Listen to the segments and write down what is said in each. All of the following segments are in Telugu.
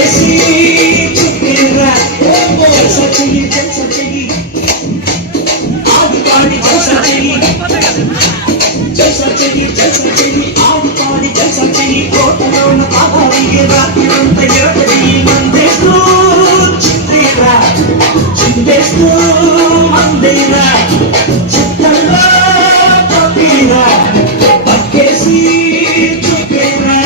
పక్కేసి చుట్టేరా జల్సా చెయ్యి ఆడి పాడి జల్సా చెయ్యి ఆడి పాడి జల్సా చెయ్యి కోటలోన పాదాలిగే రాత్రిరంతా ఎరగది మందేస్తూ చిందేరా చిందేస్తూ మందేరా చిత్తల్లా తప్పేరా పక్కేసి చుట్టేరా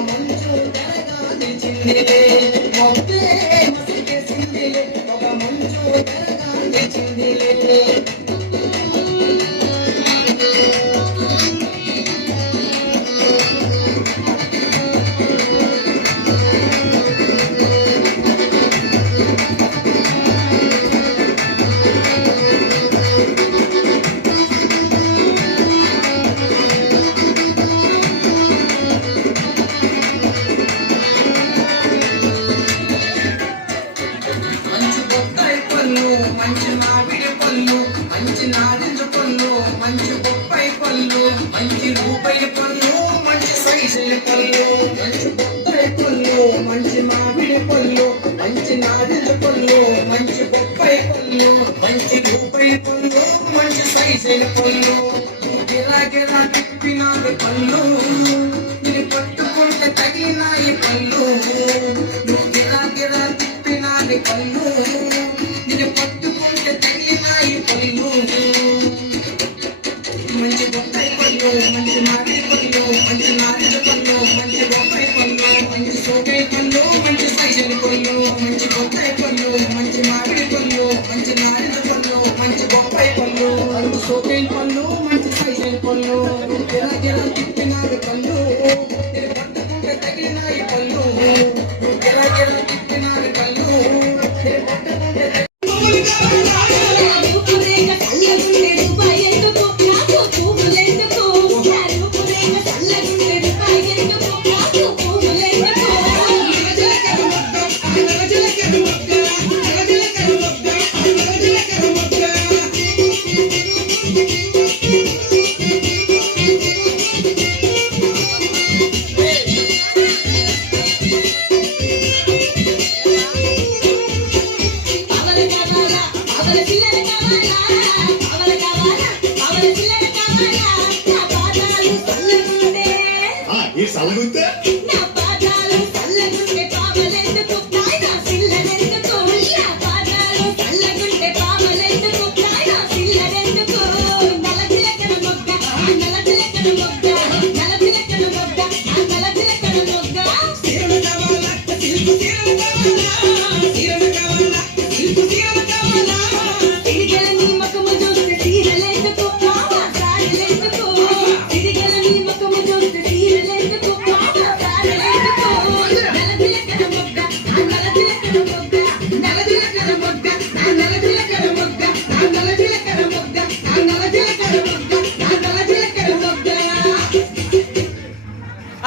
మంచు తెరగా నిలిచిందిలే మొత్తే మసిగేసిందిలే ఒక మంచు తెరగా నిలిచిందిలే మంచి మామిడి పళ్ళు మంచి నారింజ పళ్ళు మంచి బొప్పాయి పళ్ళు మంచి రూపాయి పళ్ళు మంచి సైజుల పళ్ళు మంచి బొప్పాయి పళ్ళు మంచి మామిడి పళ్ళు మంచి నారింజ పళ్ళు మంచి బొప్పాయి పళ్ళు మంచి రూపాయి పళ్ళు మంచి సైజుల పళ్ళు గిలా గిలా తిప్పినాడు పళ్ళు ఇది పట్టుకుంటే తగిలినాయి పళ్ళు గిలా గిలా తిప్పినాడు పళ్ళు ఇది పట్టుకుంటే తగిలినాయి పళ్ళు మంచి బొప్పాయి పళ్ళు మంచి మామిడి పళ్ళు మంచి నారింజ పళ్ళు మంచి బొప్పాయి పళ్ళు మంచి సోకాయి పళ్ళు మంచి సైజుల పళ్ళు మంచి బొప్పాయి పళ్ళు మంచి మామిడి పళ్ళు మంచి నారింజ పళ్ళు మంచి బొప్పాయి పళ్ళు మంచి సోకాయి పళ్ళు మంచి సైజుల పళ్ళు గిరా గిరా తిప్పినాడు పళ్ళు ఇది పట్టుకుంటే తగిలినాయి పళ్ళు గిరా గిరా తిప్పినాడు పళ్ళు ఇది పట్టుకుంటే ఈ సలగుంటే నా పాదాలు చల్లగుంటే పాపలెందుకు నాయనా సిల్లరెందుకు నా పాదాలు చల్లగుంటే పాపలెందుకు నాయనా సిల్లరెందుకు నలజిలకన మొగ్గ నలజిలకన మొగ్గ నలజిలకన మొగ్గ నలజిలకన మొగ్గ సీరన కావాలా సిల్కు సీరన కావాలా సీరన కావాలా సిల్కు సీరన కావాలా తిరిగల నీ ముఖము చూస్తే సీరలెందుకు మావా సారెలెందుకు తిరిగల నీ ముఖము చూస్తే సీరలెందుకు మావా సారెలెందుకు నలజిలకన మొగ్గ నలజిలకన మొగ్గ నలజిలకన మొగ్గ నలజిలకన మొగ్గ నలజిలకన మొగ్గ నలజిలకన మొగ్గ నలజిలకన మొగ్గ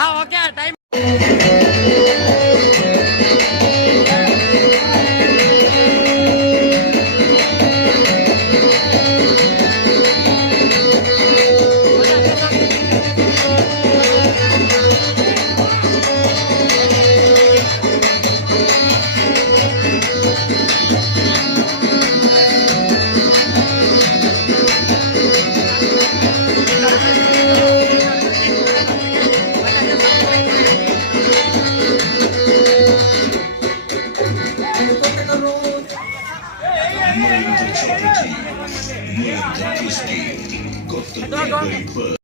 okay time More than 50, more than 50. Got the big bird.